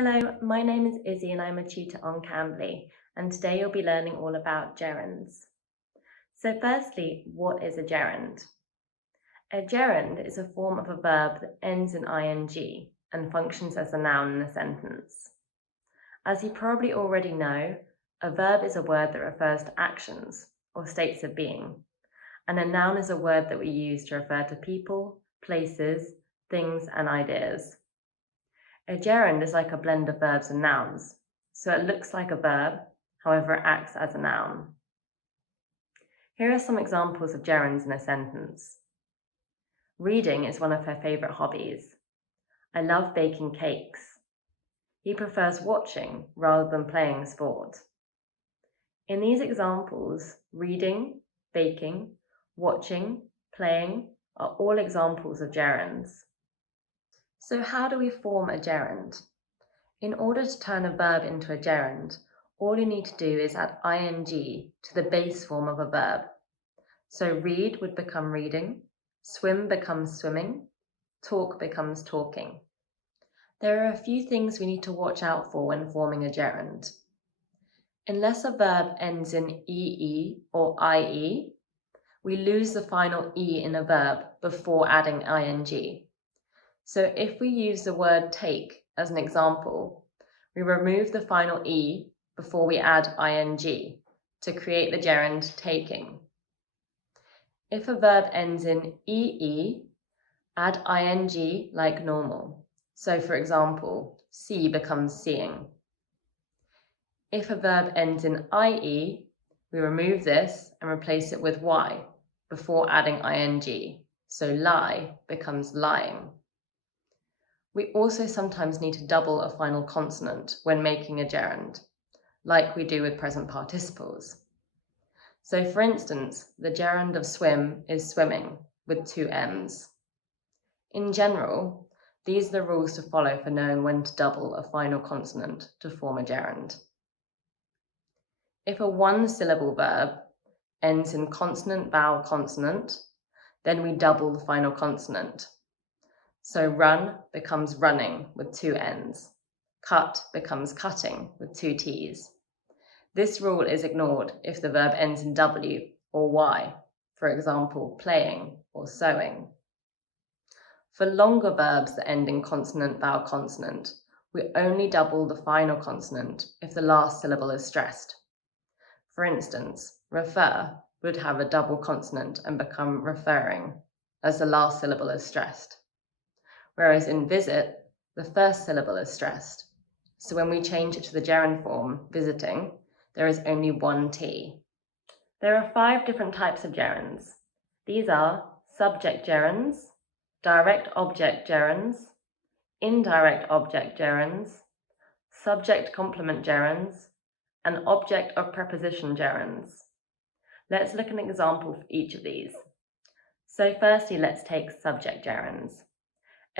Hello, my name is Izzy and I'm a tutor on Cambly, and today you'll be learning all about gerunds. So firstly, what is a gerund? A gerund is a form of a verb that ends in ing and functions as a noun in a sentence. As you probably already know, a verb is a word that refers to actions or states of being, and a noun is a word that we use to refer to people, places, things, and ideas. A gerund is like a blend of verbs and nouns, so it looks like a verb, however it acts as a noun. Here are some examples of gerunds in a sentence. Reading is one of her favourite hobbies. I love baking cakes. He prefers watching rather than playing sport. In these examples, reading, baking, watching, playing are all examples of gerunds. So how do we form a gerund? In order to turn a verb into a gerund, all you need to do is add ing to the base form of a verb. So read would become reading, swim becomes swimming, talk becomes talking. There are a few things we need to watch out for when forming a gerund. Unless a verb ends in ee or ie, we lose the final e in a verb before adding ing. So if we use the word take as an example, we remove the final e before we add ing to create the gerund taking. If a verb ends in ee, add ing like normal. So for example, see becomes seeing. If a verb ends in ie, we remove this and replace it with y before adding ing. So lie becomes lying. We also sometimes need to double a final consonant when making a gerund, like we do with present participles. So for instance, the gerund of swim is swimming with two M's. In general, these are the rules to follow for knowing when to double a final consonant to form a gerund. If a one-syllable verb ends in consonant, vowel, consonant, then we double the final consonant. So run becomes running with two N's. Cut becomes cutting with two T's. This rule is ignored if the verb ends in W or Y, for example, playing or sewing. For longer verbs that end in consonant, vowel, consonant, we only double the final consonant if the last syllable is stressed. For instance, refer would have a double consonant and become referring, as the last syllable is stressed. Whereas in visit, the first syllable is stressed. So when we change it to the gerund form, visiting, there is only one T. There are 5 different types of gerunds. These are subject gerunds, direct object gerunds, indirect object gerunds, subject complement gerunds, and object of preposition gerunds. Let's look at an example for each of these. So firstly, let's take subject gerunds.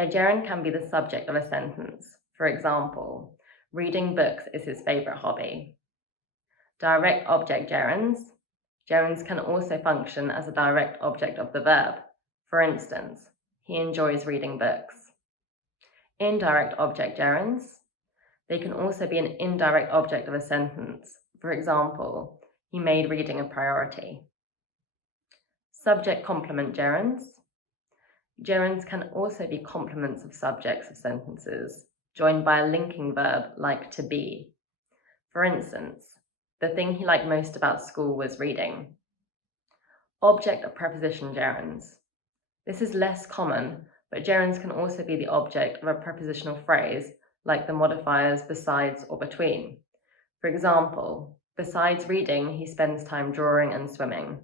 A gerund can be the subject of a sentence. For example, reading books is his favourite hobby. Direct object gerunds. Gerunds can also function as a direct object of the verb. For instance, he enjoys reading books. Indirect object gerunds. They can also be an indirect object of a sentence. For example, he made reading a priority. Subject complement gerunds. Gerunds can also be complements of subjects of sentences, joined by a linking verb like to be. For instance, the thing he liked most about school was reading. Object of preposition gerunds. This is less common, but gerunds can also be the object of a prepositional phrase, like the modifiers besides or between. For example, besides reading, he spends time drawing and swimming.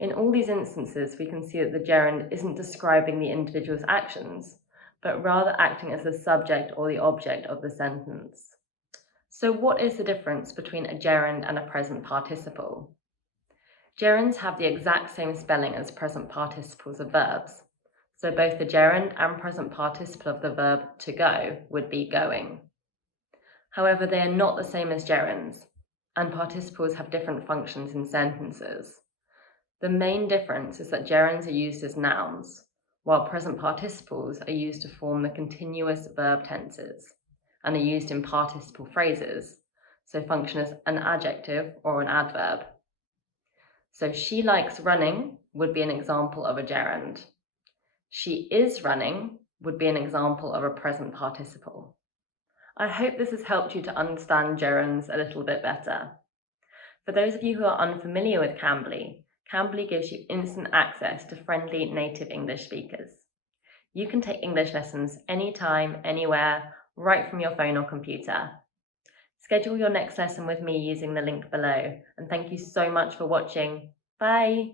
In all these instances, we can see that the gerund isn't describing the individual's actions, but rather acting as the subject or the object of the sentence. So what is the difference between a gerund and a present participle? Gerunds have the exact same spelling as present participles of verbs, so both the gerund and present participle of the verb to go would be going. However, they are not the same as gerunds, and participles have different functions in sentences. The main difference is that gerunds are used as nouns, while present participles are used to form the continuous verb tenses. and are used in participle phrases, so function as an adjective or an adverb. So she likes running would be an example of a gerund. She is running would be an example of a present participle. I hope this has helped you to understand gerunds a little bit better. For those of you who are unfamiliar with Cambly, Cambly gives you instant access to friendly native English speakers. You can take English lessons anytime, anywhere, right from your phone or computer. Schedule your next lesson with me using the link below, and thank you so much for watching. Bye!